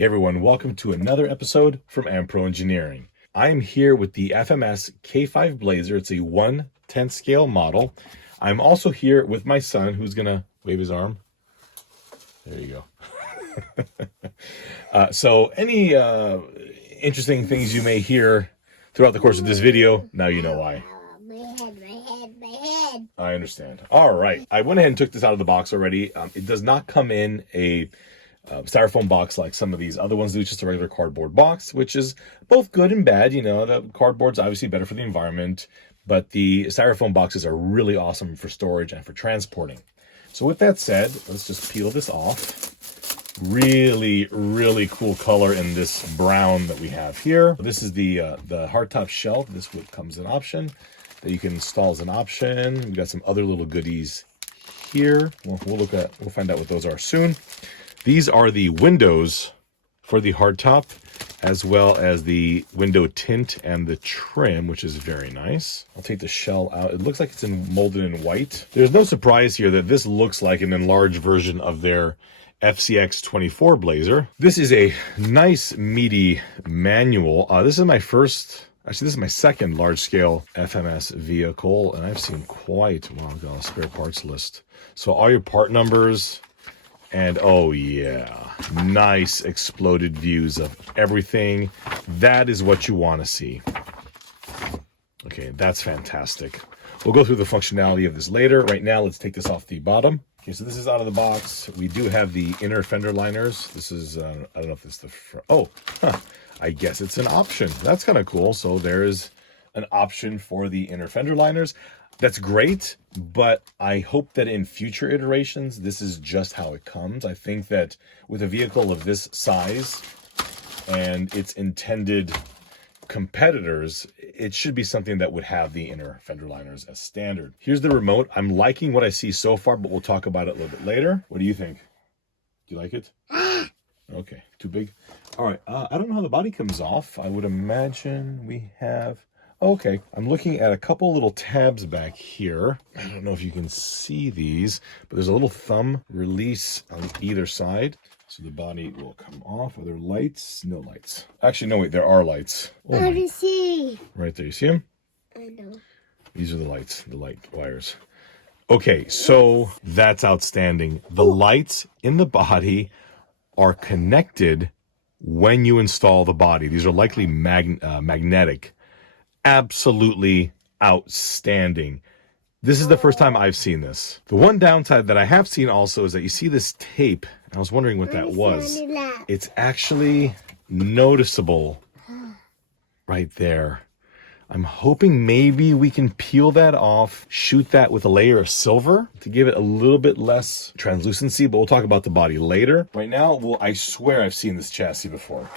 Hey everyone, welcome to another episode from Ampro Engineering. I'm here with the FMS K5 Blazer. It's a 1/10 scale model. I'm also here with my son, who's gonna wave his arm. There you go. So any interesting things you may hear throughout the course of this video, now you know why. My head. I understand. All right. I went ahead and took this out of the box already. It does not come in a styrofoam box like some of these other ones do. It's just a regular cardboard box, which is both good and bad. You know, the cardboard's obviously better for the environment, but the styrofoam boxes are really awesome for storage and for transporting. So with that said, let's just peel this off. Really, really cool color in this brown that we have here. This is the hardtop shelf. This comes an option that you can install as an option. We've got some other little goodies here. We'll find out what those are soon. These are the windows for the hardtop, as well as the window tint and the trim, which is very nice. I'll take the shell out. It looks like it's molded in white. There's no surprise here that this looks like an enlarged version of their FCX10 Blazer. This is a nice, meaty manual. This is my second large-scale FMS vehicle, and I've seen quite, well, I've got a spare parts list. So all your part numbers, and oh yeah, nice exploded views of everything. That is what you want to see. Okay, that's fantastic. We'll go through the functionality of this later. Right now, let's take this off the bottom. Okay, so this is out of the box. We do have the inner fender liners. This is, I don't know if it's the front. Oh, I guess it's an option. That's kind of cool. So there's an option for the inner fender liners. That's great, but I hope that in future iterations, this is just how it comes. I think that with a vehicle of this size and its intended competitors, it should be something that would have the inner fender liners as standard. Here's the remote. I'm liking what I see so far, but we'll talk about it a little bit later. What do you think? Do you like it? Okay, too big. All right, I don't know how the body comes off. I would imagine we have... Okay, I'm looking at a couple little tabs back here. I don't know if you can see these, but there's a little thumb release on either side. So the body will come off. Are there lights? No lights. Actually, no, wait, there are lights. Oh, I can see. Right there, you see them? I know. These are the lights, the light wires. Okay, so that's outstanding. The lights in the body are connected when you install the body. These are likely magnetic. Absolutely outstanding. This is the first time I've seen this. The one downside that I have seen also is that you see this tape. I was wondering what that was. It's actually noticeable right there. I'm hoping maybe we can peel that off, shoot that with a layer of silver to give it a little bit less translucency, but we'll talk about the body later. Right now, I swear I've seen this chassis before.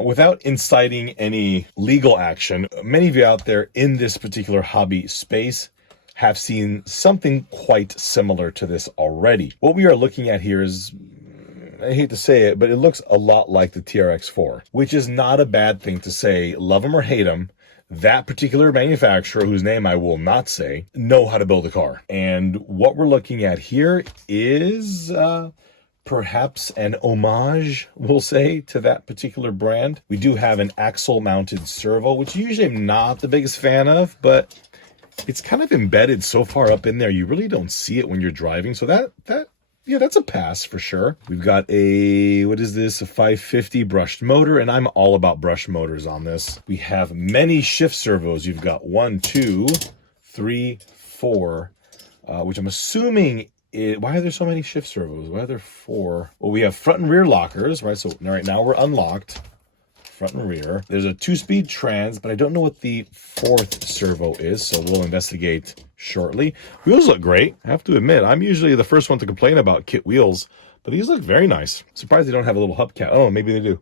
Without inciting any legal action, many of you out there in this particular hobby space have seen something quite similar to this already. What we are looking at here is, I hate to say it, but it looks a lot like the TRX4, which is not a bad thing to say. Love them or hate them, that particular manufacturer, whose name I will not say, know how to build a car. And what we're looking at here is... perhaps an homage, we'll say, to that particular brand. We do have an axle-mounted servo, which usually I'm not the biggest fan of, but it's kind of embedded so far up in there, you really don't see it when you're driving. So yeah, that's a pass for sure. We've got a 550 brushed motor, and I'm all about brushed motors on this. We have many shift servos. You've got 1, 2, 3, 4, which I'm assuming... why are there so many shift servos? Why are there 4? Well, we have front and rear lockers, right? So right now we're unlocked, front and rear. There's a 2-speed trans, but I don't know what the 4th servo is, so we'll investigate shortly. Wheels look great, I have to admit. I'm usually the first one to complain about kit wheels, but these look very nice. Surprised they don't have a little hubcap. Oh, maybe they do.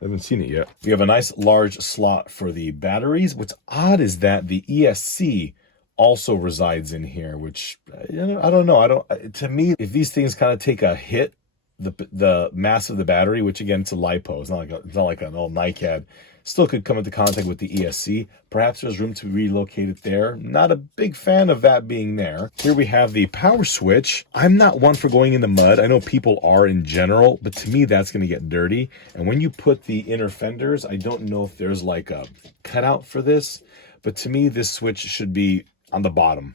I haven't seen it yet. We have a nice large slot for the batteries. What's odd is that the ESC also resides in here, which I don't know. To me, if these things kind of take a hit the mass of the battery, which again, it's a LiPo. It's not like an old NiCad. Still could come into contact with the ESC. Perhaps there's room to relocate it there. Not a big fan of that being there. Here we have the power switch. I'm not one for going in the mud. I know people are in general, but to me, that's going to get dirty. And when you put the inner fenders, I don't know if there's like a cutout for this, but to me, this switch should be on the bottom,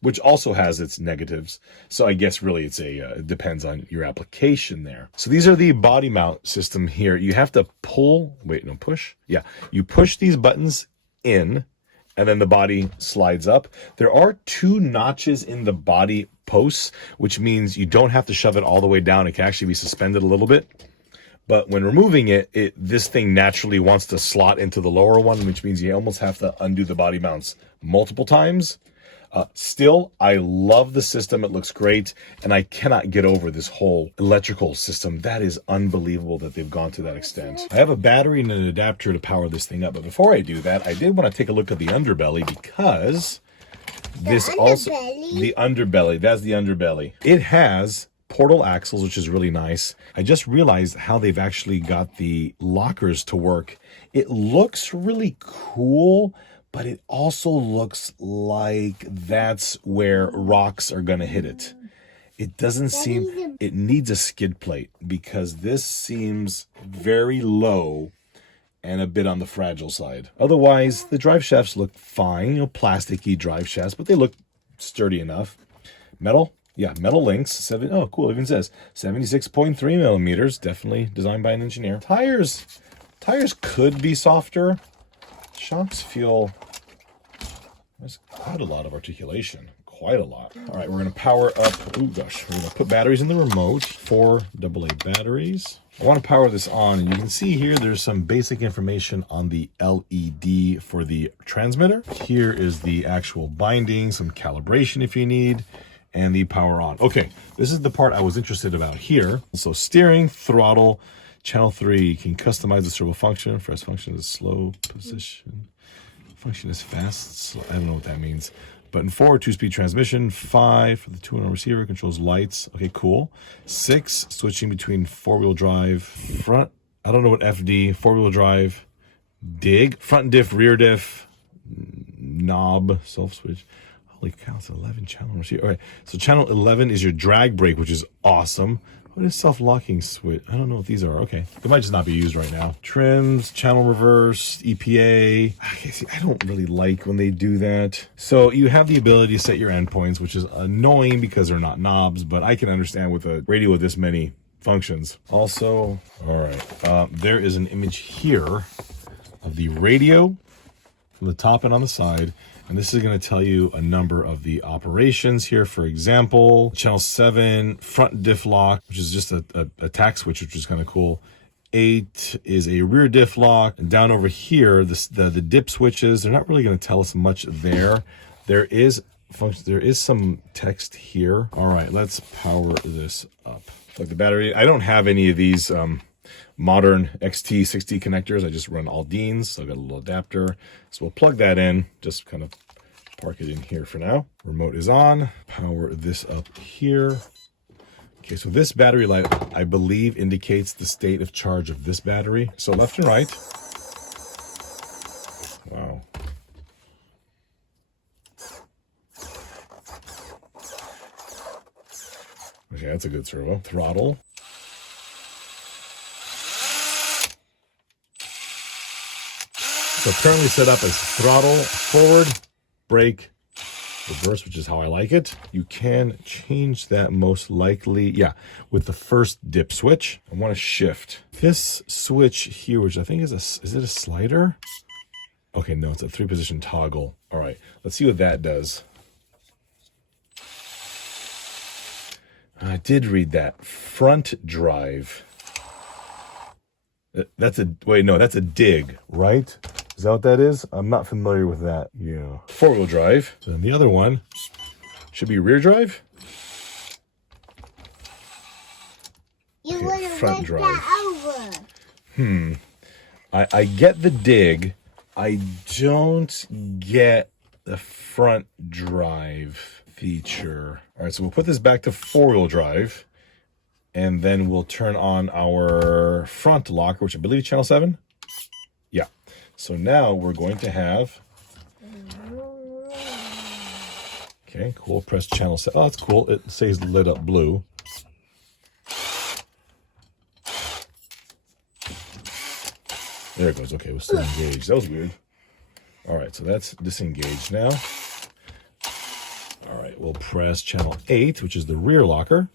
which also has its negatives. So I guess really it depends on your application there. So these are the body mount system here. You have to push. Yeah, you push these buttons in and then the body slides up. There are 2 notches in the body posts, which means you don't have to shove it all the way down. It can actually be suspended a little bit. But when removing it, this thing naturally wants to slot into the lower one, which means you almost have to undo the body mounts multiple times. Still, I love the system. It looks great. And I cannot get over this whole electrical system. That is unbelievable that they've gone to that extent. I have a battery and an adapter to power this thing up. But before I do that, I did want to take a look at the underbelly because the underbelly, that's the underbelly. It has portal axles, which is really nice. I just realized how they've actually got the lockers to work. It looks really cool, but it also looks like that's where rocks are going to hit it. It doesn't seem, it needs a skid plate because this seems very low and a bit on the fragile side. Otherwise, the drive shafts look fine, plasticky drive shafts, but they look sturdy enough. Metal? Yeah, metal links. Oh, cool, it even says 76.3 millimeters. Definitely designed by an engineer. Tires could be softer. Shocks feel, there's quite a lot of articulation, quite a lot. All right, we're gonna power up, we're gonna put batteries in the remote, 4 AA batteries. I wanna power this on, and you can see here, there's some basic information on the LED for the transmitter. Here is the actual binding, some calibration if you need, and the power on. Okay, this is the part I was interested about here. So steering, throttle, channel 3, you can customize the servo function. First function is slow position. Function is fast. Slow. I don't know what that means. Button 4, 2-speed transmission. 5 for the 2-in-1 receiver, controls lights. Okay, cool. 6, switching between 4-wheel drive, front. I don't know what FD, 4-wheel drive, dig, front diff, rear diff, knob, self switch. Holy cow, it's 11 channel receiver. All right, so channel 11 is your drag brake, which is awesome. What is self-locking switch? I don't know what these are. Okay, they might just not be used right now. Trims, channel reverse, EPA. Okay, see, I don't really like when they do that. So you have the ability to set your endpoints, which is annoying because they're not knobs, but I can understand with a radio with this many functions. Also, all right, there is an image here of the radio from the top and on the side. And this is going to tell you a number of the operations here. For example, channel 7, front diff lock, which is just a tack switch, which is kind of cool. 8 is a rear diff lock. And down over here, the dip switches, they're not really going to tell us much there. There is some text here. All right, let's power this up. Like the battery, I don't have any of these modern XT60 connectors. I just run Aldeans, so I've got a little adapter. So we'll plug that in, just kind of park it in here for now. Remote is on, power this up here. Okay, so this battery light, I believe, indicates the state of charge of this battery. So left and right. Wow. Okay, that's a good servo. Throttle. So currently set up as throttle, forward, brake, reverse, which is how I like it. You can change that most likely, yeah, with the first dip switch. I want to shift. This switch here, which I think is it a slider? Okay, no, it's a 3-position toggle. All right, let's see what that does. I did read that. Front drive. That's a dig, right? Is that what that is? I'm not familiar with that. Yeah. 4-wheel drive. So then the other one should be rear drive. Okay, front drive. I get the dig. I don't get the front drive feature. All right, so we'll put this back to 4-wheel drive. And then we'll turn on our front locker, which I believe is channel 7. Yeah. So now we're going to have... Okay, cool. Press channel 7. Oh, that's cool. It says lit up blue. There it goes. Okay, it was still engaged. That was weird. All right, so that's disengaged now. All right, we'll press channel 8, which is the rear locker.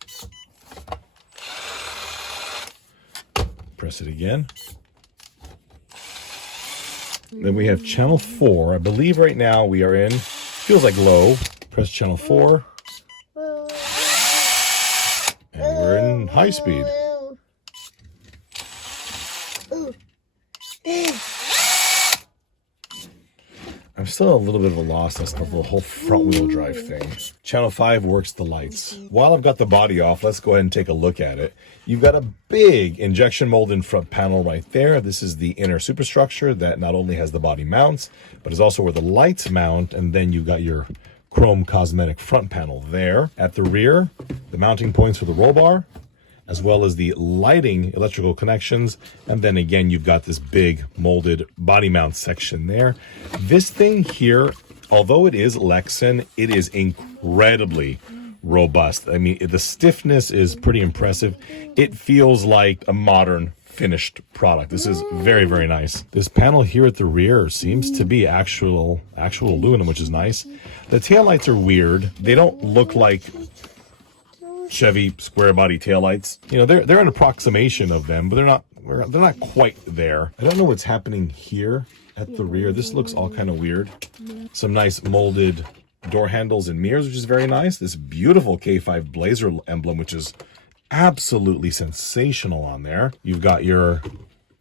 Press it again. Then we have channel 4. I believe right now we are in, feels like low. Press channel 4. And we're in high speed. I'm still a little bit of a loss as to the whole front wheel drive thing. Channel 5 works the lights. While I've got the body off, let's go ahead and take a look at it. You've got a big injection molded front panel right there. This is the inner superstructure that not only has the body mounts, but is also where the lights mount. And then you've got your chrome cosmetic front panel there. At the rear, the mounting points for the roll bar, as well as the lighting electrical connections. And then again, you've got this big molded body mount section there. This thing here, although it is Lexan, it is incredibly robust. I mean, the stiffness is pretty impressive. It feels like a modern finished product. This is very, very nice. This panel here at the rear seems to be actual aluminum, which is nice. The taillights are weird. They don't look like Chevy square body taillights. You know, they're an approximation of them, but they're not quite there. I don't know what's happening here at the rear. This looks all kind of weird. Some nice molded door handles and mirrors, which is very nice. This beautiful K5 Blazer emblem, which is absolutely sensational on there. You've got your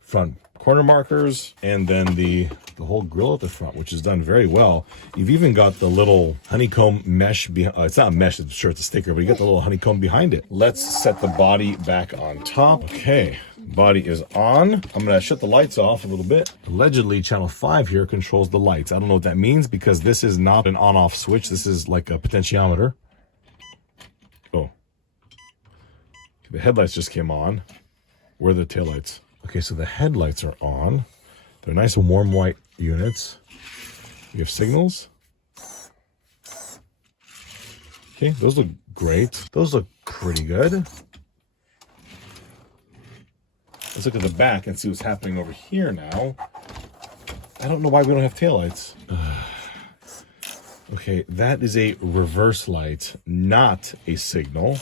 front corner markers, and then the whole grille at the front, which is done very well. You've even got the little honeycomb mesh it's not a mesh, I'm sure it's a sticker, but you got the little honeycomb behind it. Let's set the body back on top. Okay, body is on. I'm gonna shut the lights off a little bit. Allegedly, channel 5 here controls the lights. I don't know what that means because this is not an on-off switch. This is like a potentiometer. Oh, the headlights just came on. Where are the taillights? Okay, so the headlights are on. They're nice and warm white units. We have signals. Okay, those look great. Those look pretty good. Let's look at the back and see what's happening over here now. I don't know why we don't have taillights. Okay, that is a reverse light, not a signal.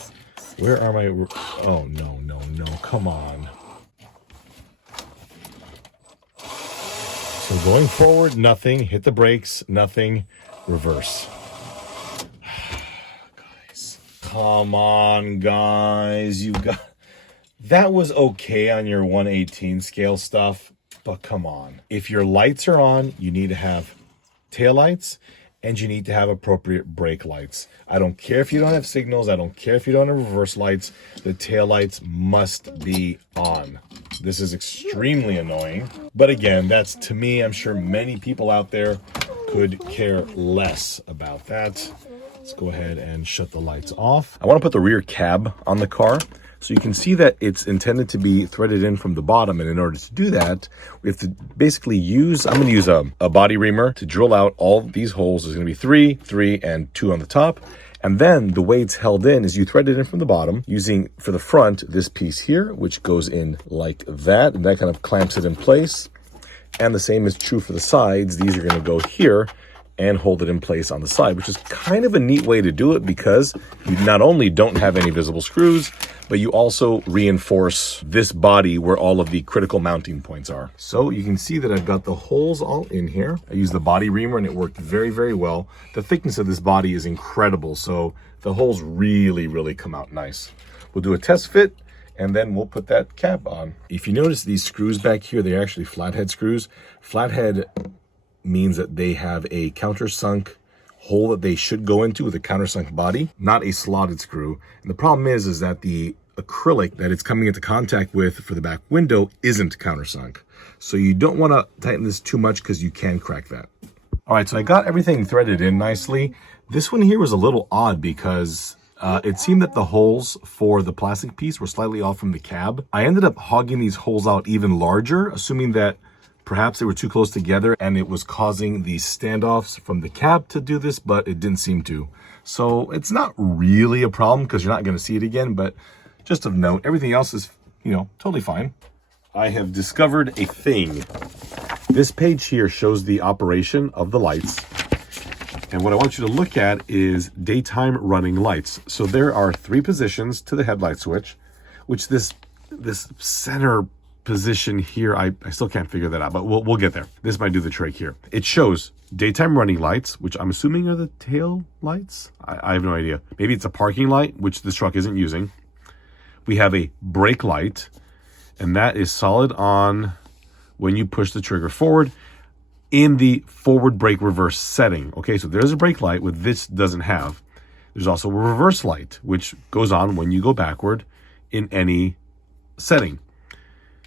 Where are my... Oh, no, no, no. Come on. So going forward, nothing. Hit the brakes, nothing. Reverse. Guys. Come on, guys. You got... That was okay on your 1/18 scale stuff, but come on. If your lights are on, you need to have taillights, and you need to have appropriate brake lights. I don't care if you don't have signals. I don't care if you don't have reverse lights. The taillights must be on. This is extremely annoying. But again, that's, to me, I'm sure many people out there could care less about that. Let's go ahead and shut the lights off. I want to put the rear cab on the car. So you can see that it's intended to be threaded in from the bottom. And in order to do that, we have to basically use, I'm going to use a body reamer to drill out all these holes. There's going to be 3, and 2 on the top. And then the way it's held in is you thread it in from the bottom using, for the front, this piece here, which goes in like that. And that kind of clamps it in place. And the same is true for the sides. These are going to go here and hold it in place on the side, which is kind of a neat way to do it because you not only don't have any visible screws, but you also reinforce this body where all of the critical mounting points are. So you can see that I've got the holes all in here. I used the body reamer and it worked very, very well. The thickness of this body is incredible, so the holes really, really come out nice. We'll do a test fit and then we'll put that cap on. If you notice these screws back here, they're actually flathead screws. Flathead means that they have a countersunk hole that they should go into with a countersunk body, not a slotted screw. And the problem is that the acrylic that it's coming into contact with for the back window isn't countersunk. So you don't want to tighten this too much because you can crack that. All right, so I got everything threaded in nicely. This one here was a little odd because It seemed that the holes for the plastic piece were slightly off from the cab. I ended up hogging these holes out even larger, assuming that perhaps they were too close together and it was causing these standoffs from the cab to do this, but it didn't seem to. So it's not really a problem because you're not going to see it again, but just of note, everything else is, totally fine. I have discovered a thing. This page here shows the operation of the lights. And what I want you to look at is daytime running lights. So there are 3 positions to the headlight switch, which this center position here, I still can't figure that out, but we'll get there. This might do the trick here. It shows daytime running lights, which I'm assuming are the tail lights. I have no idea. Maybe it's a parking light, which this truck isn't using. We have a brake light, and that is solid on when you push the trigger forward in the forward brake reverse setting. Okay, so there's a brake light, which this doesn't have. There's also a reverse light, which goes on when you go backward in any setting.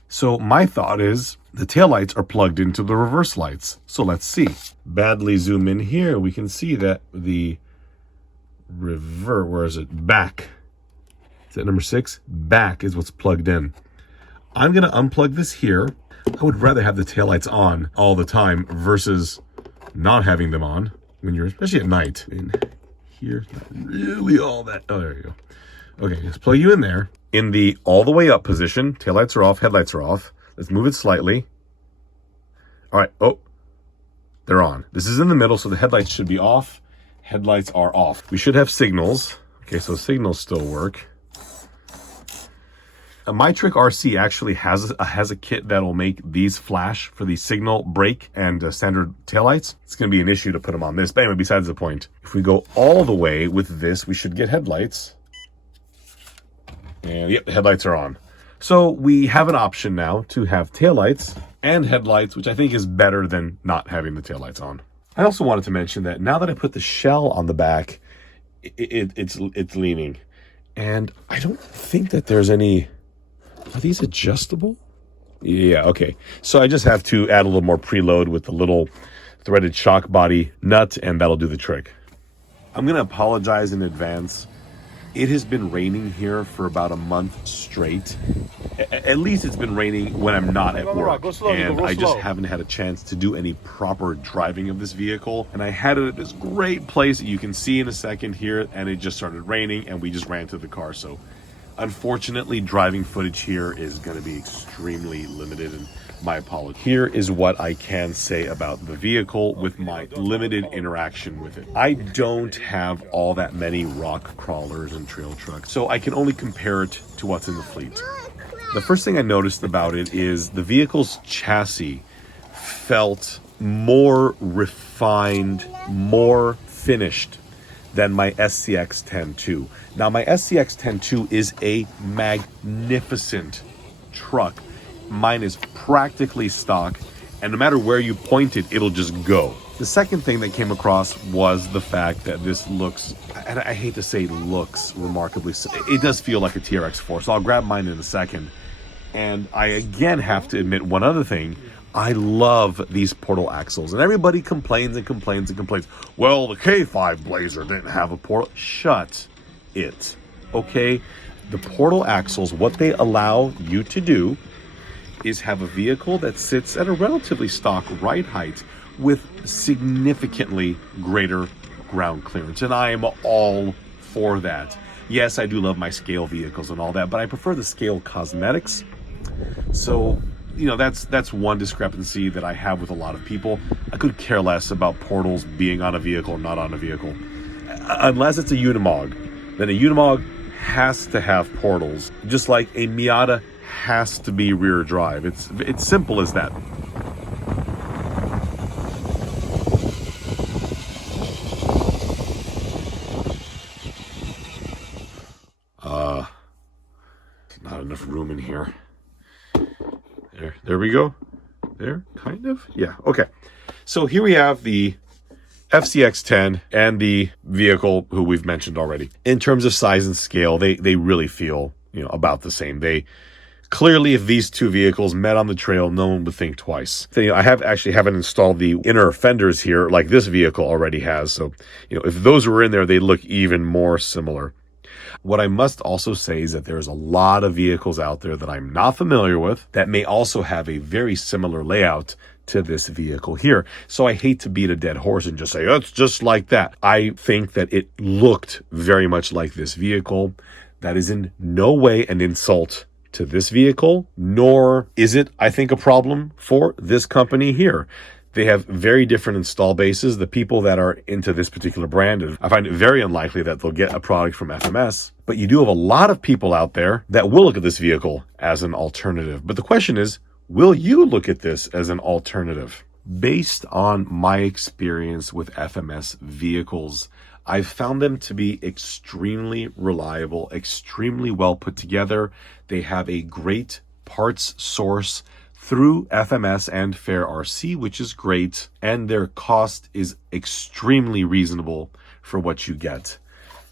So my thought is the taillights are plugged into the reverse lights. So let's see. Badly zoom in here, we can see that the where is it? Back. Is that number 6? Back is what's plugged in. I'm going to unplug this here. I would rather have the taillights on all the time versus not having them on when you're, especially at night. In here, not really all that. Oh, there you go. Okay, let's plug you in there. In the all the way up position, taillights are off, headlights are off. Let's move it slightly. All right, oh, they're on. This is in the middle, so the headlights should be off. Headlights are off. We should have signals. Okay, so signals still work. My Trick RC actually has a kit that'll make these flash for the signal, brake, and standard taillights. It's going to be an issue to put them on this. But anyway, besides the point. If we go all the way with this, we should get headlights. And yep, the headlights are on. So we have an option now to have taillights and headlights, which I think is better than not having the taillights on. I also wanted to mention that now that I put the shell on the back, it's leaning. And I don't think that there's any... Are these adjustable? Yeah, okay. So I just have to add a little more preload with the little threaded shock body nut, and that'll do the trick. I'm going to apologize in advance. It has been raining here for about a month straight. At least it's been raining when I'm not at work. And I just haven't had a chance to do any proper driving of this vehicle. And I had it at this great place that you can see in a second here, and it just started raining, and we just ran to the car. So unfortunately, driving footage here is going to be extremely limited, and my apologies. Here is what I can say about the vehicle with my limited interaction with it. I don't have all that many rock crawlers and trail trucks, so I can only compare it to what's in the fleet. The first thing I noticed about it is the vehicle's chassis felt more refined, more finished than my SCX10 II. Now, my SCX10 II is a magnificent truck. Mine is practically stock, and no matter where you point it, it'll just go. The second thing that came across was the fact that this looks, and I hate to say looks remarkably, it does feel like a TRX4, so I'll grab mine in a second. And I again have to admit one other thing. I love these portal axles, and everybody complains and complains and complains. Well, the K5 Blazer didn't have a portal. Shut it, okay? The portal axles, what they allow you to do is have a vehicle that sits at a relatively stock ride height with significantly greater ground clearance, and I am all for that. Yes, I do love my scale vehicles and all that, but I prefer the scale cosmetics. So, you know, that's one discrepancy that I have with a lot of people. I could care less about portals being on a vehicle or not on a vehicle. Unless it's a Unimog. Then a Unimog has to have portals. Just like a Miata has to be rear drive. It's simple as that. Not enough room in here. There we go. There, kind of. Yeah, okay. So here we have the FCX10 and the vehicle who we've mentioned already. In terms of size and scale, they really feel, you know, about the same. They clearly, if these two vehicles met on the trail, no one would think twice. So, you know, I haven't installed the inner fenders here like this vehicle already has. So, you know, if those were in there, they look even more similar. What I must also say is that there's a lot of vehicles out there that I'm not familiar with that may also have a very similar layout to this vehicle here. So I hate to beat a dead horse and just say, oh, it's just like that. I think that it looked very much like this vehicle. That is in no way an insult to this vehicle, nor is it, I think, a problem for this company here. They have very different install bases. The people that are into this particular brand, I find it very unlikely that they'll get a product from FMS. But you do have a lot of people out there that will look at this vehicle as an alternative. But the question is, will you look at this as an alternative? Based on my experience with FMS vehicles, I've found them to be extremely reliable, extremely well put together. They have a great parts source through FMS and Fair RC, which is great, and their cost is extremely reasonable for what you get.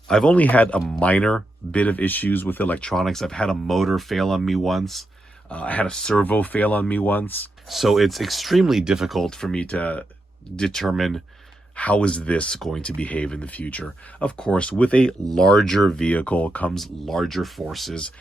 I've only had a minor bit of issues with electronics. I've had a motor fail on me once. I had a servo fail on me once. So it's extremely difficult for me to determine how is this going to behave in the future. Of course, with a larger vehicle comes larger forces,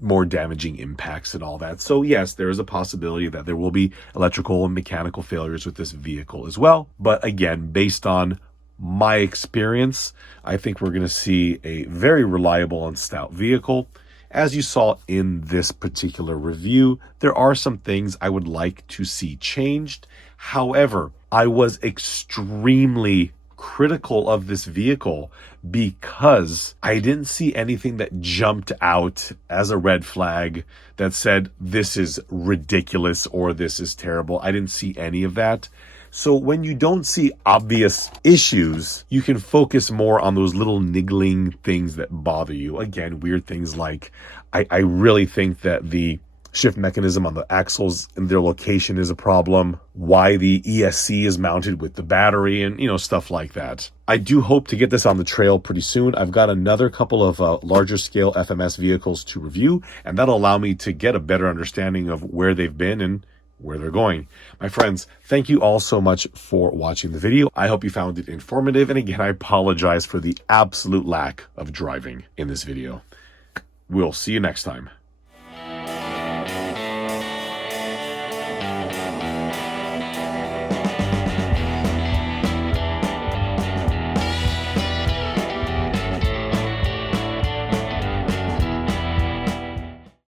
more damaging impacts and all that. So yes, there is a possibility that there will be electrical and mechanical failures with this vehicle as well. But again, based on my experience, I think we're going to see a very reliable and stout vehicle. As you saw in this particular review, there are some things I would like to see changed. However, I was extremely critical of this vehicle because I didn't see anything that jumped out as a red flag that said this is ridiculous or this is terrible. I didn't see any of that. So when you don't see obvious issues, you can focus more on those little niggling things that bother you. Again, weird things like I really think that the shift mechanism on the axles and their location is a problem, why the ESC is mounted with the battery, and stuff like that. I do hope to get this on the trail pretty soon. I've got another couple of larger scale FMS vehicles to review, and that'll allow me to get a better understanding of where they've been and where they're going. My friends, thank you all so much for watching the video. I hope you found it informative, and again, I apologize for the absolute lack of driving in this video. We'll see you next time.